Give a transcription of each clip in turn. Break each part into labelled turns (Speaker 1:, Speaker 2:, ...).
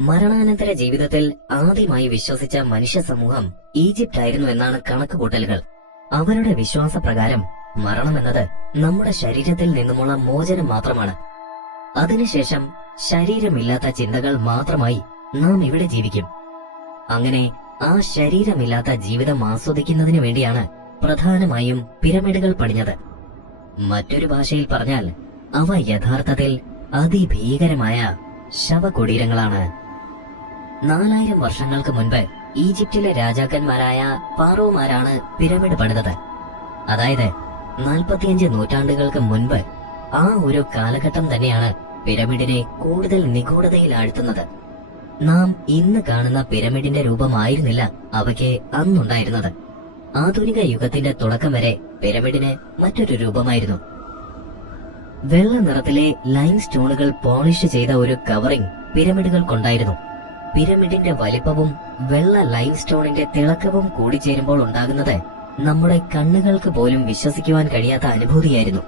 Speaker 1: മരണാനന്തര ജീവിതത്തിൽ ആദ്യമായി വിശ്വസിച്ച മനുഷ്യ സമൂഹം ഈജിപ്റ്റ് ആയിരുന്നു എന്നാണ് കണക്കുകൂട്ടലുകൾ. അവരുടെ വിശ്വാസപ്രകാരം മരണമെന്നത് നമ്മുടെ ശരീരത്തിൽ നിന്നുമുള്ള മോചനം മാത്രമാണ്. അതിനുശേഷം ശരീരമില്ലാത്ത ചിന്തകൾ മാത്രമായി നാം ഇവിടെ ജീവിക്കും. അങ്ങനെ ആ ശരീരമില്ലാത്ത ജീവിതം ആസ്വദിക്കുന്നതിനു വേണ്ടിയാണ് പ്രധാനമായും പിരമിഡുകൾ പണിഞ്ഞത്. മറ്റൊരു ഭാഷയിൽ പറഞ്ഞാൽ അവ യഥാർത്ഥത്തിൽ അതിഭീകരമായ ശവകുടീരങ്ങളാണ്. നാലായിരം വർഷങ്ങൾക്ക് മുൻപ് ഈജിപ്തിലെ രാജാക്കന്മാരായ പാറോമാരാണ് പിരമിഡ് പണിതത്. അതായത് നാൽപ്പത്തിയഞ്ച് നൂറ്റാണ്ടുകൾക്ക് മുൻപ് ആ ഒരു കാലഘട്ടം തന്നെയാണ് പിരമിഡിനെ കൂടുതൽ നിഗൂഢതയിൽ ആഴ്ത്തുന്നത്. നാം ഇന്ന് കാണുന്ന പിരമിഡിന്റെ രൂപമായിരുന്നില്ല അവയ്ക്ക് അന്നുണ്ടായിരുന്നത്. ആധുനിക യുഗത്തിന്റെ തുടക്കം വരെ പിരമിഡിന് മറ്റൊരു രൂപമായിരുന്നു. വെള്ള നിറത്തിലെ ലൈം സ്റ്റോണുകൾ പോളിഷ് ചെയ്ത ഒരു കവറിംഗ് പിരമിഡുകൾക്കുണ്ടായിരുന്നു. പിരമിഡിന്റെ വലിപ്പവും വെള്ള ലൈം സ്റ്റോണിന്റെ തിളക്കവും കൂടിച്ചേരുമ്പോൾ ഉണ്ടാകുന്നത് നമ്മുടെ കണ്ണുകൾക്ക് പോലും വിശ്വസിക്കുവാൻ കഴിയാത്ത അനുഭൂതിയായിരുന്നു.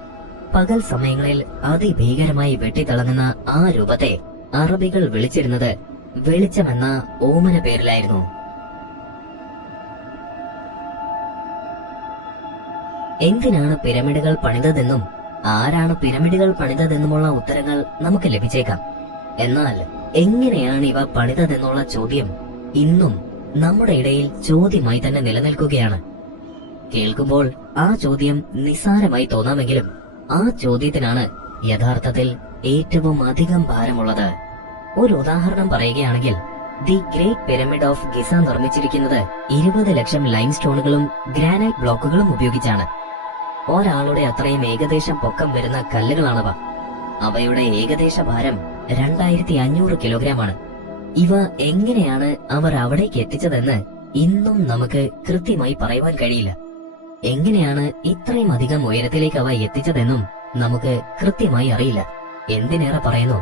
Speaker 1: പകൽ സമയങ്ങളിൽ അതിഭീകരമായി വെട്ടിത്തിളങ്ങുന്ന ആ രൂപത്തെ അറബികൾ വിളിച്ചിരുന്നത് വെളിച്ചമെന്ന ഓമന പേരിലായിരുന്നു. എന്തിനാണ് പിരമിഡുകൾ പണിതതെന്നും ആരാണ് പിരമിഡുകൾ പണിതതെന്നുമുള്ള ഉത്തരങ്ങൾ നമുക്ക് ലഭിച്ചേക്കാം. എന്നാൽ എങ്ങനെയാണ് ഇവ പണിതതെന്നുള്ള ചോദ്യം ഇന്നും നമ്മുടെ ഇടയിൽ ചോദ്യമായി തന്നെ നിലനിൽക്കുകയാണ്. കേൾക്കുമ്പോൾ ആ ചോദ്യം നിസ്സാരമായി തോന്നാമെങ്കിലും ആ ചോദ്യത്തിനാണ് യഥാർത്ഥത്തിൽ ഏറ്റവും അധികം ഭാരമുള്ളത്. ഒരു ഉദാഹരണം പറയുകയാണെങ്കിൽ the great pyramid of Giza നിർമ്മിച്ചിരിക്കുന്നത് ഇരുപത് ലക്ഷം ലൈം സ്റ്റോണുകളും ഗ്രാനൈറ്റ് ബ്ലോക്കുകളും ഉപയോഗിച്ചാണ്. ഒരാളുടെ അത്രയും ഏകദേശം പൊക്കം വരുന്ന കല്ലുകളാണവ. അവയുടെ ഏകദേശ ഭാരം രണ്ടായിരത്തി അഞ്ഞൂറ് കിലോഗ്രാമാണ്. ഇവ എങ്ങനെയാണ് അവർ അവിടേക്ക് എത്തിച്ചതെന്ന് ഇന്നും നമുക്ക് കൃത്യമായി പറയുവാൻ കഴിയില്ല. എങ്ങനെയാണ് ഇത്രയും അധികം ഉയരത്തിലേക്ക് അവ എത്തിച്ചതെന്നും നമുക്ക് കൃത്യമായി അറിയില്ല. എന്തിനേറെ പറയുന്നു?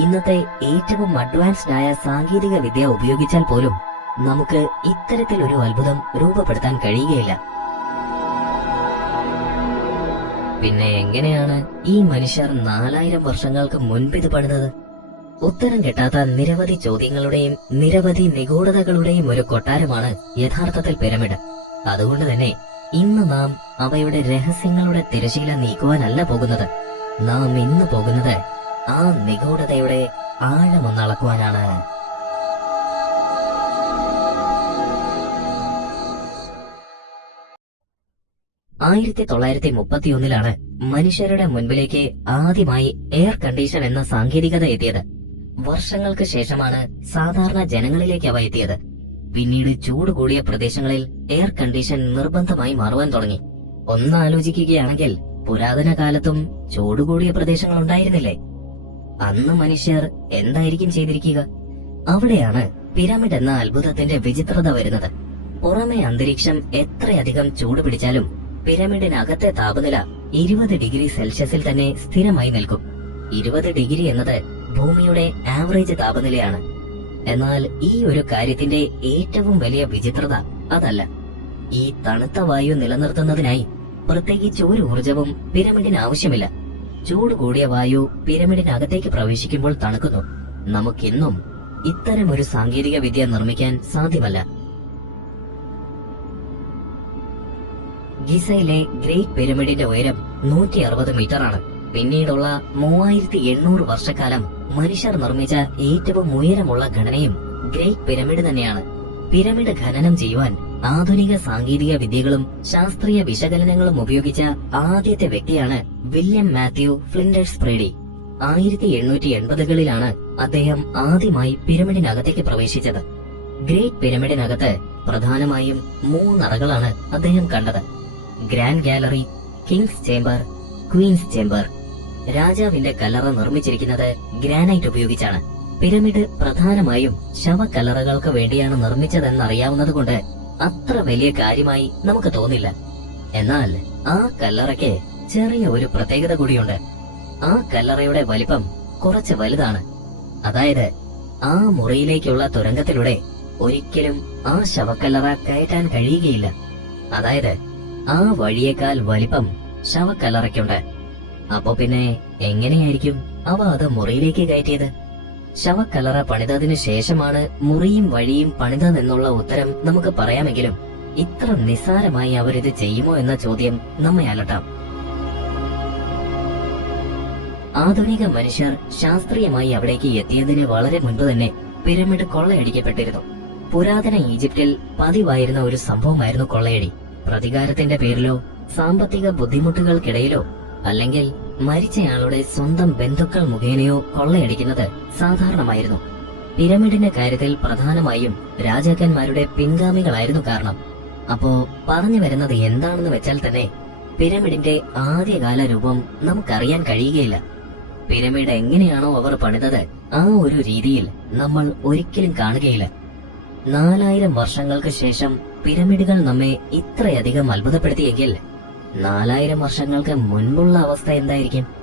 Speaker 1: ഇന്നത്തെ ഏറ്റവും അഡ്വാൻസ്ഡ് ആയ സാങ്കേതിക വിദ്യ ഉപയോഗിച്ചാൽ പോലും നമുക്ക് ഇത്തരത്തിലൊരു അത്ഭുതം രൂപപ്പെടുത്താൻ കഴിയുകയില്ല. പിന്നെ എങ്ങനെയാണ് ഈ മനുഷ്യർ നാലായിരം വർഷങ്ങൾക്ക് മുൻപ് ഇത് പണിതത്? ഉത്തരം കിട്ടാത്ത നിരവധി ചോദ്യങ്ങളുടെയും നിരവധി നിഗൂഢതകളുടെയും ഒരു കൊട്ടാരമാണ് യഥാർത്ഥത്തിൽ പിരമിഡ്. അതുകൊണ്ട് തന്നെ ഇന്ന് നാം അവയുടെ രഹസ്യങ്ങളുടെ തിരശീല നീക്കുവാനല്ല പോകുന്നത്. നാം ഇന്ന് പോകുന്നത് ആ നിഗൂഢതയുടെ ആഴമൊന്നളക്കുവാനാണ്. ആയിരത്തി തൊള്ളായിരത്തി മുപ്പത്തിയൊന്നിലാണ് മനുഷ്യരുടെ മുൻപിലേക്ക് ആദ്യമായി എയർ കണ്ടീഷൻ എന്ന സാങ്കേതികത എത്തിയത്. വർഷങ്ങൾക്ക് ശേഷമാണ് സാധാരണ ജനങ്ങളിലേക്ക് അവ എത്തിയത്. പിന്നീട് ചൂട് കൂടിയ പ്രദേശങ്ങളിൽ എയർ കണ്ടീഷൻ നിർബന്ധമായി മാറുവാൻ തുടങ്ങി. ഒന്ന് ആലോചിക്കുകയാണെങ്കിൽ പുരാതന കാലത്തും ചൂട് കൂടിയ പ്രദേശങ്ങൾ ഉണ്ടായിരുന്നില്ലേ അന്ന് മനുഷ്യർ എന്തായിരിക്കും ചെയ്തിരിക്കുക? അവിടെയാണ് പിരമിഡ് എന്ന അത്ഭുതത്തിന്റെ വിചിത്രത വരുന്നത്. പുറമെ അന്തരീക്ഷം എത്രയധികം ചൂട് പിടിച്ചാലും പിരമിഡിനകത്തെ താപനില ഇരുപത് ഡിഗ്രി സെൽഷ്യസിൽ തന്നെ സ്ഥിരമായി നിൽക്കും. ഇരുപത് ഡിഗ്രി എന്നത് ഭൂമിയുടെ ആവറേജ് താപനിലയാണ്. എന്നാൽ ഈ ഒരു കാര്യത്തിന്റെ ഏറ്റവും വലിയ വിചിത്രത അതല്ല. ഈ തണുത്ത വായു നിലനിർത്തുന്നതിനായി പ്രത്യേകിച്ച് ഒരു ഊർജവും പിരമിഡിന് ആവശ്യമില്ല. ചൂട് കൂടിയ വായു പിരമിഡിനകത്തേക്ക് പ്രവേശിക്കുമ്പോൾ തണുക്കുന്നു. നമുക്കിന്നും ഇത്തരം ഒരു സാങ്കേതിക വിദ്യ നിർമ്മിക്കാൻ സാധ്യമല്ല. ഗിസയിലെ ഗ്രേറ്റ് പിരമിഡിന്റെ ഉയരം നൂറ്റി അറുപത് മീറ്റർ ആണ്. പിന്നീടുള്ള മൂവായിരത്തി എണ്ണൂറ് വർഷക്കാലം മനുഷ്യർ നിർമ്മിച്ച ഏറ്റവും ഉയരമുള്ള ഘടനയും ഗ്രേറ്റ് പിരമിഡ് തന്നെയാണ്. പിരമിഡ് ഖനനം ചെയ്യുവാൻ ആധുനിക സാങ്കേതിക വിദ്യകളും ശാസ്ത്രീയ വിശകലനങ്ങളും ഉപയോഗിച്ച ആദ്യത്തെ വ്യക്തിയാണ് വില്യം മാത്യു ഫ്ലിൻഡേഴ്സ് പ്രേഡി ആയിരത്തി എണ്ണൂറ്റി എൺപതുകളിലാണ് അദ്ദേഹം ആദ്യമായി പിരമിഡിനകത്തേക്ക് പ്രവേശിച്ചത്. ഗ്രേറ്റ് പിരമിഡിനകത്ത് പ്രധാനമായും മൂന്നറകളാണ് അദ്ദേഹം കണ്ടത്. Grand gallery king's chamber queen's chamber രാജാവിന്റെ കല്ലറ നിർമ്മിച്ചിരിക്കുന്നത് ഗ്രാനൈറ്റ് ഉപയോഗിച്ചാണ്. പിരമിഡ് പ്രധാനമായും ശവക്കല്ലറകൾക്ക് വേണ്ടിയാണ് നിർമ്മിച്ചതെന്നറിയാവുന്നതുകൊണ്ട് അത്ര വലിയ കാര്യമായി നമുക്ക് തോന്നില്ല. എന്നാൽ ആ കല്ലറയ്ക്ക് ചെറിയ ഒരു പ്രത്യേകത കൂടിയുണ്ട്. ആ കല്ലറയുടെ വലിപ്പം കുറച്ച് വലുതാണ്. അതായത് ആ മുറിയിലേക്കുള്ള തുരങ്കത്തിലൂടെ ഒരിക്കലും ആ ശവക്കല്ലറ കയറ്റാൻ കഴിയുകയില്ല. അതായത് ആ വഴിയേക്കാൾ വലിപ്പം ശവക്കല്ലറയ്ക്കുണ്ട്. അപ്പോ പിന്നെ എങ്ങനെയായിരിക്കും അവ അത് മുറിയിലേക്ക് കയറ്റിയത്? ശവക്കല്ലറ പണിതതിനു ശേഷമാണ് മുറിയും വഴിയും പണിതെന്നുള്ള ഉത്തരം നമുക്ക് പറയാമെങ്കിലും ഇത്ര നിസ്സാരമായി അവരിത് ചെയ്യുമോ എന്ന ചോദ്യം നമ്മെ അലട്ടാം. ആധുനിക മനുഷ്യർ ശാസ്ത്രീയമായി അവിടേക്ക് എത്തിയതിന് വളരെ മുൻപ് തന്നെ പിരമിഡ് കൊള്ളയടിക്കപ്പെട്ടിരുന്നു. പുരാതന ഈജിപ്തിൽ പതിവായിരുന്ന ഒരു സംഭവമായിരുന്നു കൊള്ളയടി. പ്രതികാരത്തിന്റെ പേരിലോ സാമ്പത്തിക ബുദ്ധിമുട്ടുകൾക്കിടയിലോ അല്ലെങ്കിൽ മരിച്ചയാളുടെ സ്വന്തം ബന്ധുക്കൾ മുഖേനയോ കൊള്ളയടിക്കുന്നത് സാധാരണമായിരുന്നു. പിരമിഡിന്റെ കാര്യത്തിൽ പ്രധാനമായും രാജാക്കന്മാരുടെ പിൻഗാമികളായിരുന്നു കാരണം. അപ്പോ പറഞ്ഞു വരുന്നത് എന്താണെന്ന് വെച്ചാൽ തന്നെ പിരമിഡിന്റെ ആദ്യകാല രൂപം നമുക്കറിയാൻ കഴിയുകയില്ല. പിരമിഡ് എങ്ങനെയാണോ അവർ പണിതത് ആ ഒരു രീതിയിൽ നമ്മൾ ഒരിക്കലും കാണുകയില്ല. നാലായിരം വർഷങ്ങൾക്ക് ശേഷം പിരമിഡുകൾ നമ്മെ ഇത്രയധികം അത്ഭുതപ്പെടുത്തിയെങ്കിൽ നാലായിരം വർഷങ്ങൾക്ക് മുൻപുള്ള അവസ്ഥ എന്തായിരിക്കും?